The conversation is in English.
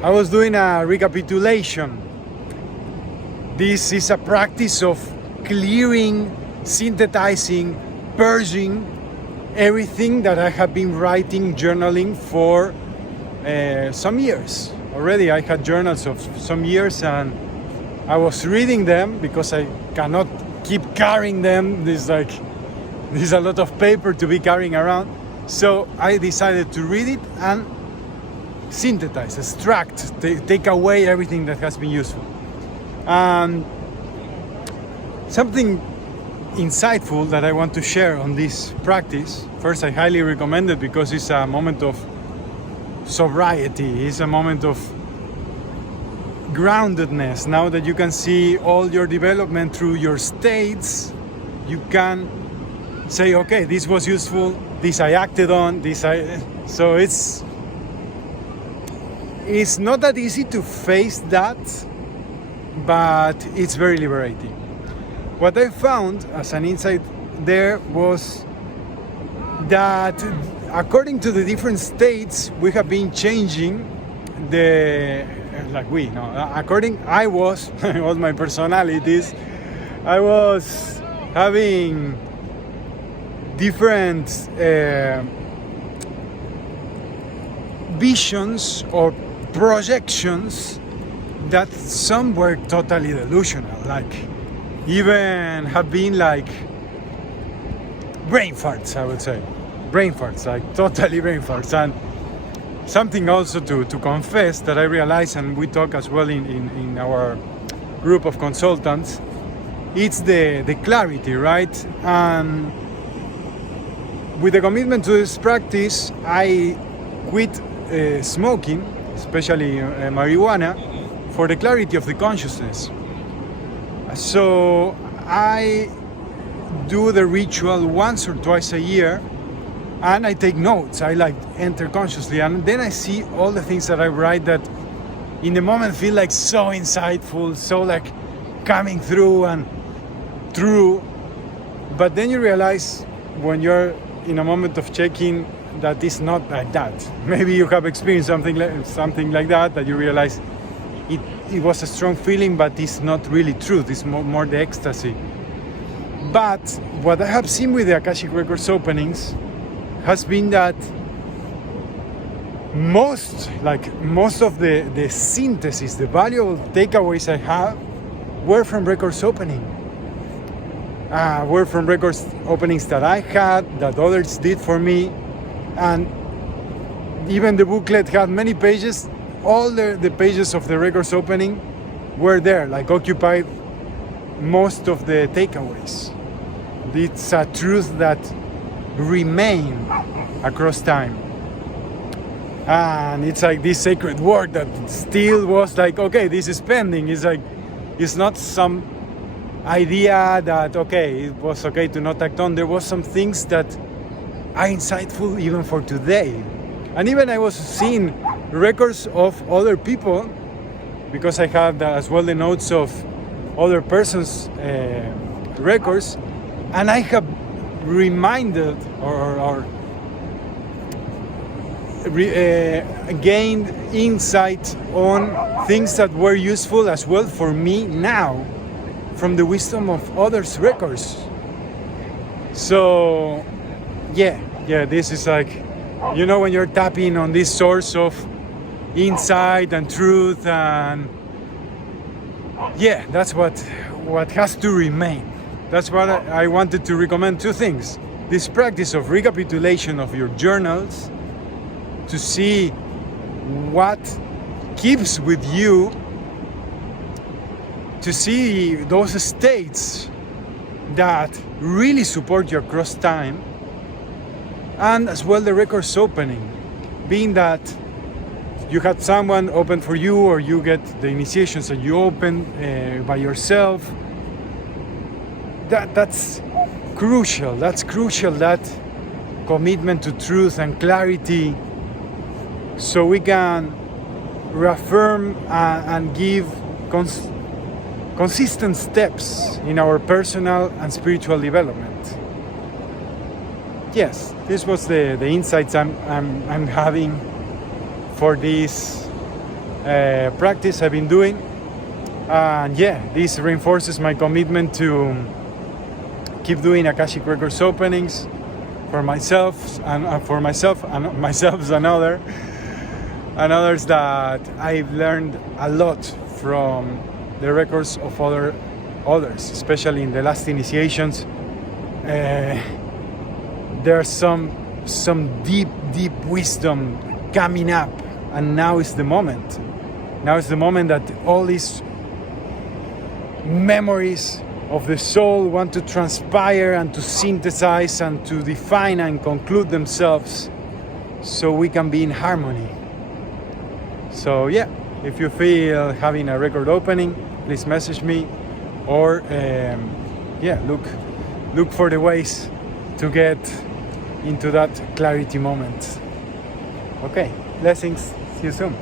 I was doing a recapitulation. This is a practice of clearing, synthesizing, purging everything that I have been writing, journaling for some years. Already I had journals of some years, and I was reading them because I cannot keep carrying them. There's a lot of paper to be carrying around. So I decided to read it and synthesize, extract, take away everything that has been useful. And something insightful that I want to share on this practice. First, I highly recommend it because it's a moment of sobriety. It's a moment of groundedness. Now that you can see all your development through your states, you can say, okay, this was useful, this I acted on, so it's not that easy to face that, but it's very liberating. What I found as an insight there was that according to the different states, we have been changing I was, all my personalities, I was having different visions or projections that some were totally delusional, like even have been like brain farts, I would say. Brain farts, like totally brain farts. And something also to confess that I realized, and we talk as well in our group of consultants, it's the clarity, right? And with the commitment to this practice, I quit smoking, especially marijuana, for the clarity of the consciousness. So I do the ritual once or twice a year, and I take notes. I enter consciously, and then I see all the things that I write that in the moment feel like so insightful, so like coming through and true. But then you realize when you're in a moment of checking that it's not like that. Maybe you have experienced something like that you realize it was a strong feeling, but it's not really truth. It's more the ecstasy. But what I have seen with the Akashic Records openings has been that most of the synthesis, the valuable takeaways I have were from records opening. Were from records openings that I had, that others did for me. And even the booklet had many pages. All the pages of the records opening were there, like occupied most of the takeaways. It's a truth that remain across time. And it's like this sacred word that still was like, okay, this is pending. It's like, it's not some idea that, okay, it was okay to not act on. There was some things that are insightful even for today. And even I was seeing records of other people, because I had as well the notes of other persons' records, and I have reminded or gained insight on things that were useful as well for me now from the wisdom of others' records. So yeah, this is like, you know, when you're tapping on this source of insight and truth, and yeah, that's what has to remain. That's what I wanted to recommend. Two things: this practice of recapitulation of your journals to see what keeps with you, to see those states that really support you across time, and as well the records opening, being that you had someone open for you, or you get the initiations and you open by yourself. That's crucial. That's crucial, that commitment to truth and clarity, so we can reaffirm and give consistent steps in our personal and spiritual development. Yes, this was the insights I'm having for this practice I've been doing. And yeah, this reinforces my commitment to keep doing Akashic Records openings for myself and others that I've learned a lot from the records of others, especially in the last initiations. There's some deep wisdom coming up, and now is the moment. Now is the moment that all these memories of the soul want to transpire and to synthesize and to define and conclude themselves, so we can be in harmony. So yeah, if you feel having a record opening, please message me, or look for the ways to get into that clarity moment. Okay, blessings, see you soon.